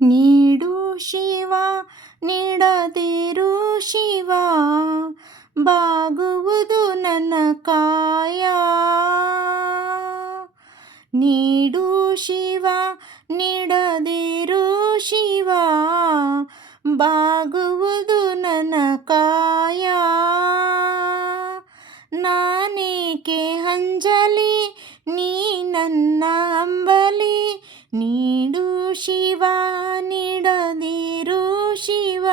ನೀಡು ಶಿವ ನೀಡದಿರು ಶಿವ, ಬಾಗುವುದು ನನ್ನ ಕಾಯ. ನೀಡು ಶಿವ ನೀಡದಿರು ಶಿವ, ಬಾಗುವುದು ನನ್ನ ಕಾಯ. ನಾನೇಕೆ ಅಂಜಲಿ ನೀ ನನ್ನ ಅಂಬಲಿ, ನೀಡು ಶಿವ ನೀಡದಿರು ಶಿವ,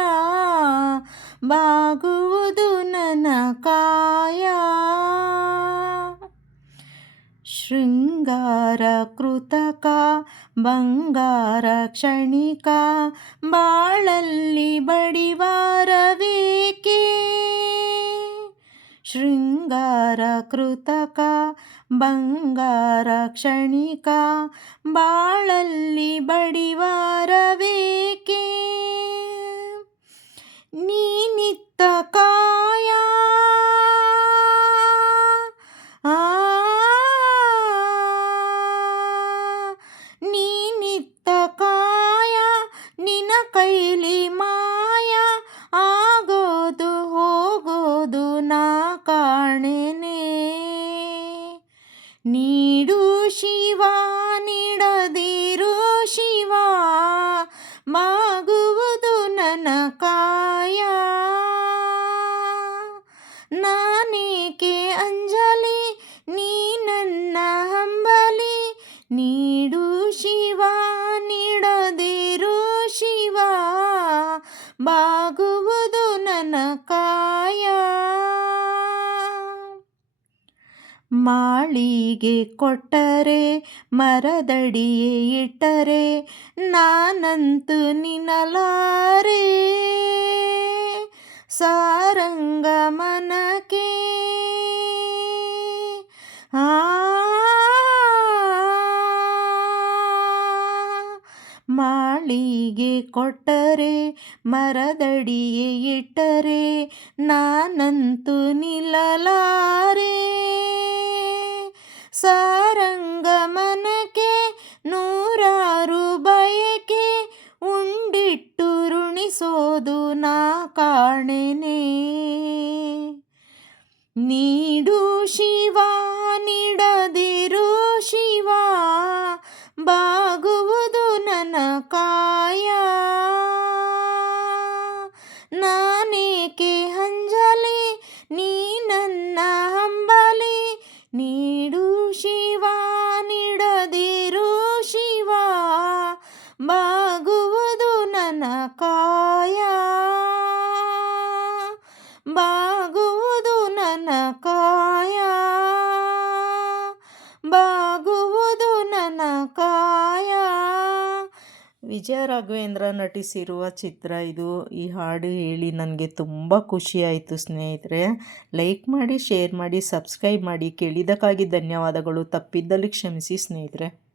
ಬಾಗುವುದು ನನ್ನ ಕಾಯ. ಶೃಂಗಾರ ಕೃತಕ ಬಂಗಾರ ಕ್ಷಣಿಕ, ಬಾಳಲ್ಲಿ ಬಡಿವಾರವೇಕೆ. ಶೃಂಗಾರ ಕೃತಕ ಬಂಗಾರ ಕ್ಷಣಿಕ, ಬಾಳಲ್ಲಿ ಬಡಿವಾರವೇಕೆ. ನೀನಿತ್ತ ಕಾಯ ನೀನಿತ್ತ ಕಾಯ, ನಿನ್ನ ಕೈಲಿ ಮಾಯ, ಆಗೋದು ಹೋಗೋದು ನಾ ಕಾಣೆನೆ. ನೀಡು ಶಿವ ನೀಡದಿರು ಶಿವ, ಬಾಗುವುದು ನನ್ನ ಕಾಯ. ನಾನೇಕೆ ಅಂಜಲಿ ನೀ ನನ್ನ ಹಂಬಲಿ, ನೀಡು ಶಿವ ನೀಡದಿರು ಶಿವ, ಬಾಗುವುದು ನನ್ನ ಕಾಯ. ಮಾಳಿಗೆ ಕೊಟ್ಟರೆ ಮರದಡಿಯೇ ಇಟ್ಟರೆ, ನಾನಂತೂ ನಿನ್ನಲಾರೆ. ಸಾರಂಗ ಮನಕ್ಕೆ ಮಾಳಿಗೆ ಕೊಟ್ಟರೆ ಮರದಡಿಯೇ ಇಟ್ಟರೆ, ನಾನಂತೂ ನಿಲ್ಲಲಾರೆ. ಸಾರಂಗ ಮನಕ್ಕೆ ನೂರಾರು ಬಯಕೆ, ಉಂಡಿಟ್ಟು ರುಣಿಸೋದು ನಾ ಕಾಣೆನೆ. ನೀಡು ಶಿವ ನೀಡದಿರು ಶಿವ, ಬಾಗುವುದು ನನ್ನ ಕಾಯ. ನಾನೇಕೆ ಅಂಜಲಿ ನೀ ನನ್ನ ಹಂಬಲಿ, ನೀಡು ಶಿವ ನೀಡದಿರು ಶಿವ, ಬಾಗುವುದು ನನ್ನ ಕಾಯ. ಬಾಗುವುದು ನನ್ನ ಕಾಯ, ಬಾಗುವುದು ನನ್ನ ಕಾಯ. ವಿಜಯ ರಾಘವೇಂದ್ರ ನಟಿಸಿರುವ ಚಿತ್ರ ಇದು. ಈ ಹಾಡು ಹೇಳಿ ನನಗೆ ತುಂಬ ಖುಷಿಯಾಯಿತು ಸ್ನೇಹಿತರೆ. ಲೈಕ್ ಮಾಡಿ, ಶೇರ್ ಮಾಡಿ, ಸಬ್ಸ್ಕ್ರೈಬ್ ಮಾಡಿ. ಕೇಳಿದ್ದಕ್ಕಾಗಿ ಧನ್ಯವಾದಗಳು. ತಪ್ಪಿದ್ದಲ್ಲಿ ಕ್ಷಮಿಸಿ ಸ್ನೇಹಿತರೆ.